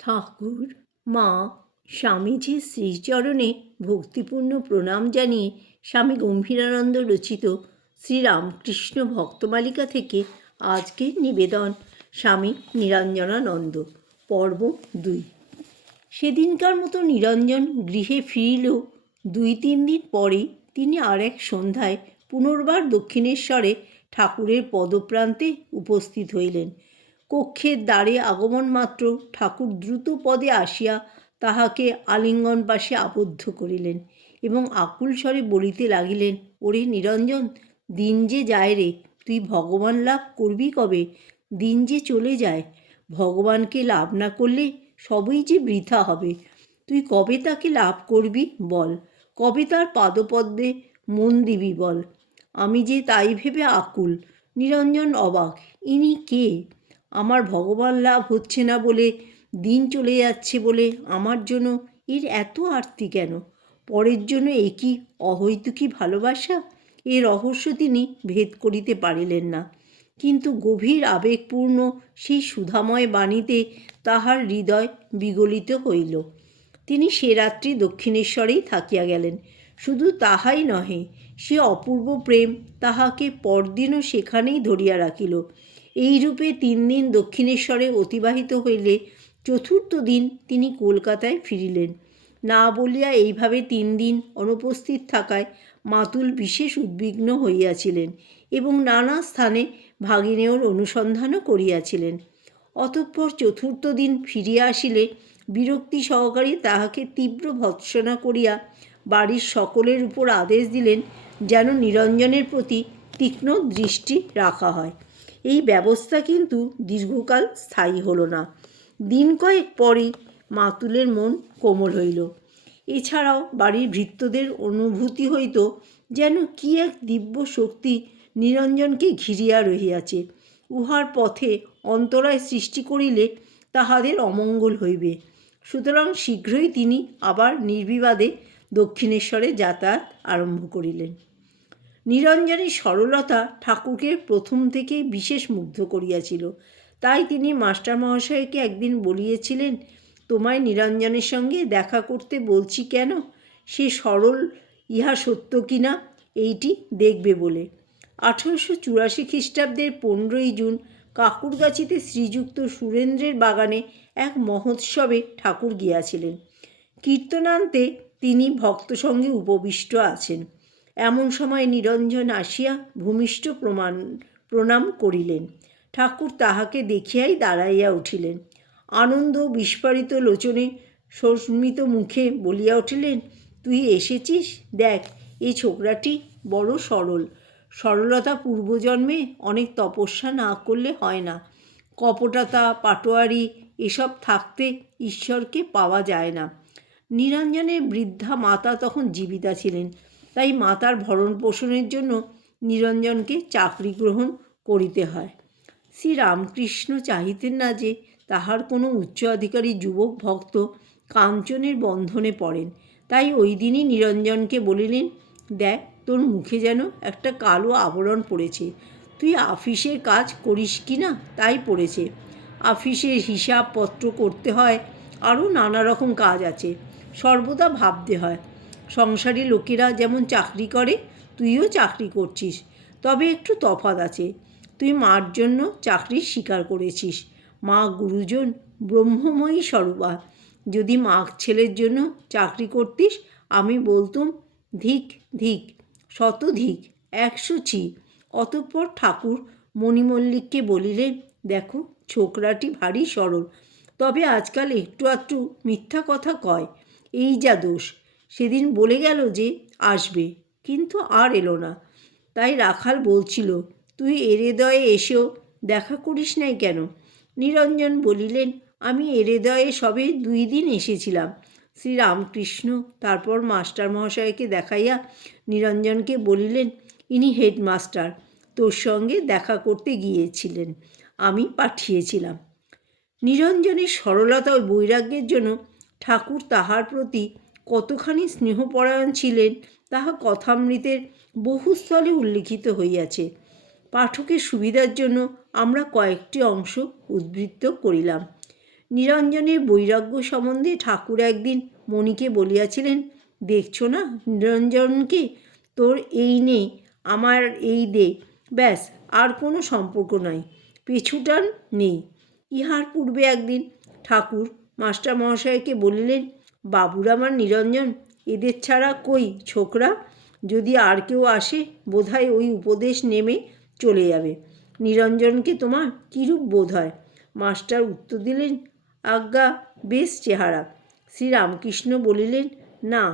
ঠাকুর, মা, স্বামীজির শ্রীচরণে ভক্তিপূর্ণ প্রণাম জানিয়ে স্বামী গম্ভীরানন্দ রচিত শ্রীরামকৃষ্ণ ভক্তমালিকা থেকে আজকের নিবেদন স্বামী নিরঞ্জনানন্দ, পর্ব 2। সেদিনকার মতো নিরঞ্জন গৃহে ফিরিল। 2-3 দিন পরেই তিনি আর এক সন্ধ্যায় পুনর্বার দক্ষিণেশ্বরে ঠাকুরের পদপ্রান্তে উপস্থিত হইলেন। কক্ষের দ্বারে আগমন মাত্র ঠাকুর দ্রুত পদে আসিয়া তাহাকে আলিঙ্গন পাশে আবদ্ধ করিলেন এবং আকুল স্বরে বলিতে লাগিলেন, ওরে নিরঞ্জন, দিন যে যায় রে, তুই ভগবান লাভ করবি কবে? দিন যে চলে যায়, ভগবানকে লাভ না করলে সবই যে বৃথা হবে। তুই কবে তাকে লাভ করবি বল, কবে তার পাদপদ্মে মন দিবি বল। আমি যে তাই ভেবে আকুল। নিরঞ্জন অবাক, ইনি কে? আমার ভগবান লাভ হচ্ছে না বলে, দিন চলে যাচ্ছে বলে আমার জন্য এর এত আরতি কেন? পরের জন্য এ কি অহৈতুকী ভালোবাসা? এ রহস্য তিনি ভেদ করিতে পারিলেন না। কিন্তু গভীর আবেগপূর্ণ সেই সুধাময় বাণীতে তাহার হৃদয় বিগলিত হইল। তিনি সে রাত্রি দক্ষিণেশ্বরেই থাকিয়া গেলেন। শুধু তাহাই নহে, সে অপূর্ব প্রেম তাহাকে পরদিনও সেখানেই ধরিয়া রাখিল। এইরূপে 3 দিন দক্ষিণেশ্বরে অতিবাহিত হইলে 4th দিন তিনি কলকাতায় ফিরিলেন। না বলিয়া এইভাবে 3 দিন অনুপস্থিত থাকায় মাতুল বিশেষ উদ্বিগ্ন হইয়াছিলেন এবং নানা স্থানে ভাগিনেয়র অনুসন্ধানও করিয়াছিলেন। অতঃপর 4th দিন ফিরিয়া আসিলে বিরক্তি সহকারে তাহাকে তীব্র ভর্ৎসনা করিয়া বাড়ির সকলের উপর আদেশ দিলেন যেন নিরঞ্জনের প্রতি তীক্ষ্ণ দৃষ্টি রাখা হয়। এই ব্যবস্থা কিন্তু দীর্ঘকাল স্থায়ী হলো না। দিন কয়েক পরেই মাতুলের মন কোমল হইল। এছাড়াও বাড়ির ভৃত্যদের অনুভূতি হইত যেন কি এক দিব্য শক্তি নিরঞ্জনকে ঘিরিয়া রহিয়াছে। উহার পথে অন্তরায় সৃষ্টি করিলে তাহাদের অমঙ্গল হইবে। সুতরাং শীঘ্রই তিনি আবার নির্বিবাদে দক্ষিণেশ্বরে যাতায়াত আরম্ভ করিলেন। নিরঞ্জনের সরলতা ঠাকুরকে প্রথম থেকেই বিশেষ মুগ্ধ করিয়াছিল। তাই তিনি মাস্টারমহাশয়কে একদিন বলিয়েছিলেন, তোমায় নিরঞ্জনের সঙ্গে দেখা করতে বলছি কেন? সে সরল, ইহা সত্য কিনা এইটি দেখবে বলে। 1884 খ্রিস্টাব্দের 15ই জুন কাকুরগাছিতে শ্রীযুক্ত সুরেন্দ্রের বাগানে এক মহোৎসবে ঠাকুর গিয়াছিলেন। কীর্তনান্তে তিনি ভক্তসঙ্গে উপবিষ্ট আছেন। এমন সময় নিরঞ্জন আসিয়া ভূমিষ্ঠ প্রণাম করিলেন। ঠাকুর তাহাকে দেখিয়াই দাঁড়াইয়া উঠিলেন। আনন্দ বিস্ফারিত লোচনে সস্মিত মুখে বলিয়া উঠিলেন, তুই এসেছিস? দেখ, এই ছোকরাটি বড় সরল। সরলতা পূর্বজন্মে অনেক তপস্যা না করলে হয় না। কপটতা, পাটোয়ারি এসব থাকতে ঈশ্বরকে পাওয়া যায় না। নিরঞ্জনের বৃদ্ধা মাতা তখন জীবিতা ছিলেন, তাই মাতার ভরণ পোষণের জন্য নিরঞ্জনকে চাকরি গ্রহণ করিতে হয়। শ্রীরামকৃষ্ণ চাহিতেন না যে তাহার কোনো উচ্চাধিকারী যুবক ভক্ত কাঞ্চনের বন্ধনে পড়েন। তাই ওই দিনই নিরঞ্জনকে বলিলেন, দেখ, তোর মুখে যেন একটা কালো আবরণ পড়েছে। তুই আফিসের কাজ করিস কি না তাই পড়েছে। আফিসের হিসাবপত্র করতে হয়, আরও নানা রকম কাজ আছে। সর্বদা ভাবতে হয়। সংসারী লোকেরা যেমন চাকরি করে, তুইও চাকরি করছিস, তবে একটু তফাৎ আছে। তুই মার জন্য চাকরি স্বীকার করেছিস। মা গুরুজন, ব্রহ্মময়ী স্বরূপা। যদি মা ছেলের জন্য চাকরি করতিস, আমি বলতুম ধিক ধিক, শত ধিক, 100 ছি। অতঃপর ঠাকুর মণিমল্লিককে বলিলেন, দেখো, ছোকরাটি ভারী সরল, তবে আজকাল একটু আধটু মিথ্যা কথা কয়, এই যা দোষ। সেদিন বলে গেল যে আসবে, কিন্তু আর এলো না। তাই রাখাল বলছিল, তুই এরেদয়ে এসেও দেখা করিস নাই কেন? নিরঞ্জন বলিলেন, আমি এরেদয়ে সবে 2 দিন এসেছিলাম। শ্রীরামকৃষ্ণ তারপর মাস্টারমহাশয়কে দেখাইয়া নিরঞ্জনকে বলিলেন, ইনি হেডমাস্টার, তোর সঙ্গে দেখা করতে গিয়েছিলেন, আমি পাঠিয়েছিলাম। নিরঞ্জনের সরলতা ও বৈরাগ্যের জন্য ঠাকুর তাহার প্রতি কতখানি স্নেহপরায়ণ ছিলেন তাহা কথামৃতের বহুস্থলে উল্লিখিত হইয়াছে। পাঠকের সুবিধার জন্য আমরা কয়েকটি অংশ উদ্ধৃত করিলাম। নিরঞ্জনের বৈরাগ্য সম্বন্ধে ঠাকুর একদিন মণিকে বলিয়াছিলেন, দেখছ না নিরঞ্জনকে, তোর এই নে আমার এই দে, ব্যাস, আর কোনো সম্পর্ক নাই, পিছুটান নেই। ইহার পূর্বে একদিন ঠাকুর মাস্টারমহাশয়কে বলিলেন, বাবুর আমার নিরঞ্জন, এদের ছাড়া কই ছোকরা, যদি আর কেউ আসে বোধহয় ওই উপদেশ নেমে চলে যাবে। নিরঞ্জনকে তোমার কীরূপ বোধ হয়? মাস্টার উত্তর দিলেন, আজ্ঞা বেশ চেহারা। শ্রীরামকৃষ্ণ বলিলেন, না,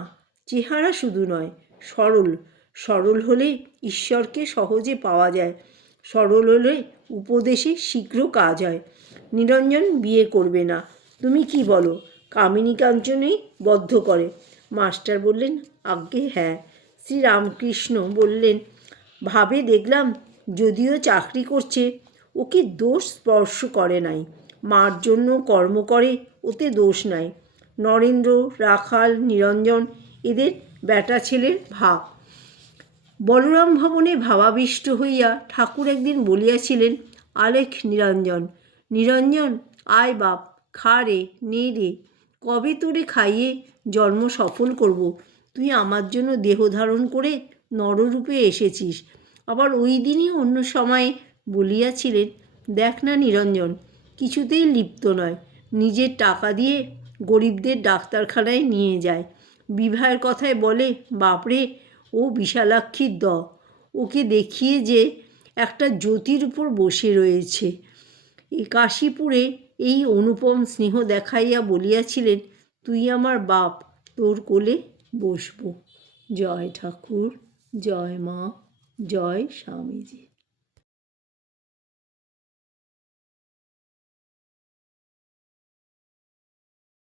চেহারা শুধু নয়, সরল। সরল হলে ঈশ্বরকে সহজে পাওয়া যায়, সরল হলে উপদেশে শীঘ্র কাজ হয়। নিরঞ্জন বিয়ে করবে না, তুমি কি বলো? কামিনী কাঞ্চনেই বদ্ধ করে। মাস্টার বললেন, আজ্ঞে হ্যাঁ। শ্রীরামকৃষ্ণ বললেন, ভাবে দেখলাম, যদিও চাকরি করছে, ওকে দোষ স্পর্শ করে নাই। মার জন্য কর্ম করে, ওতে দোষ নাই। নরেন্দ্র, রাখাল, নিরঞ্জন এদের বেটা ছেলের ভাগ। বলরাম ভবনে ভাবাবিষ্ট হইয়া ঠাকুর একদিন বলিয়াছিলেন, আলেখ নিরঞ্জন, নিরঞ্জন আয় বাপ, খা রে, নে রে, কবে তোরে খাইয়ে জন্ম সফল করব। তুই আমার জন্য দেহ ধারণ করে নররূপে এসেছিস। আবার ওই দিনই অন্য সময়ে বলিয়াছিলেন, দেখ না নিরঞ্জন, কিছুতেই লিপ্ত নয়, নিজের টাকা দিয়ে গরিবদের ডাক্তারখানায় নিয়ে যায়। বিবাহের কথায় বলে, বাপরে, ও বিশালাক্ষীর দ, ওকে দেখিয়ে যে একটা জ্যোতির উপর বসে রয়েছে। কাশীপুরে এই অনুপম স্নেহ দেখাইয়া বলিয়াছিলেন, তুই আমার বাপ, তোর কোলে বসবো। জয় ঠাকুর, জয় মা, জয় স্বামীজি।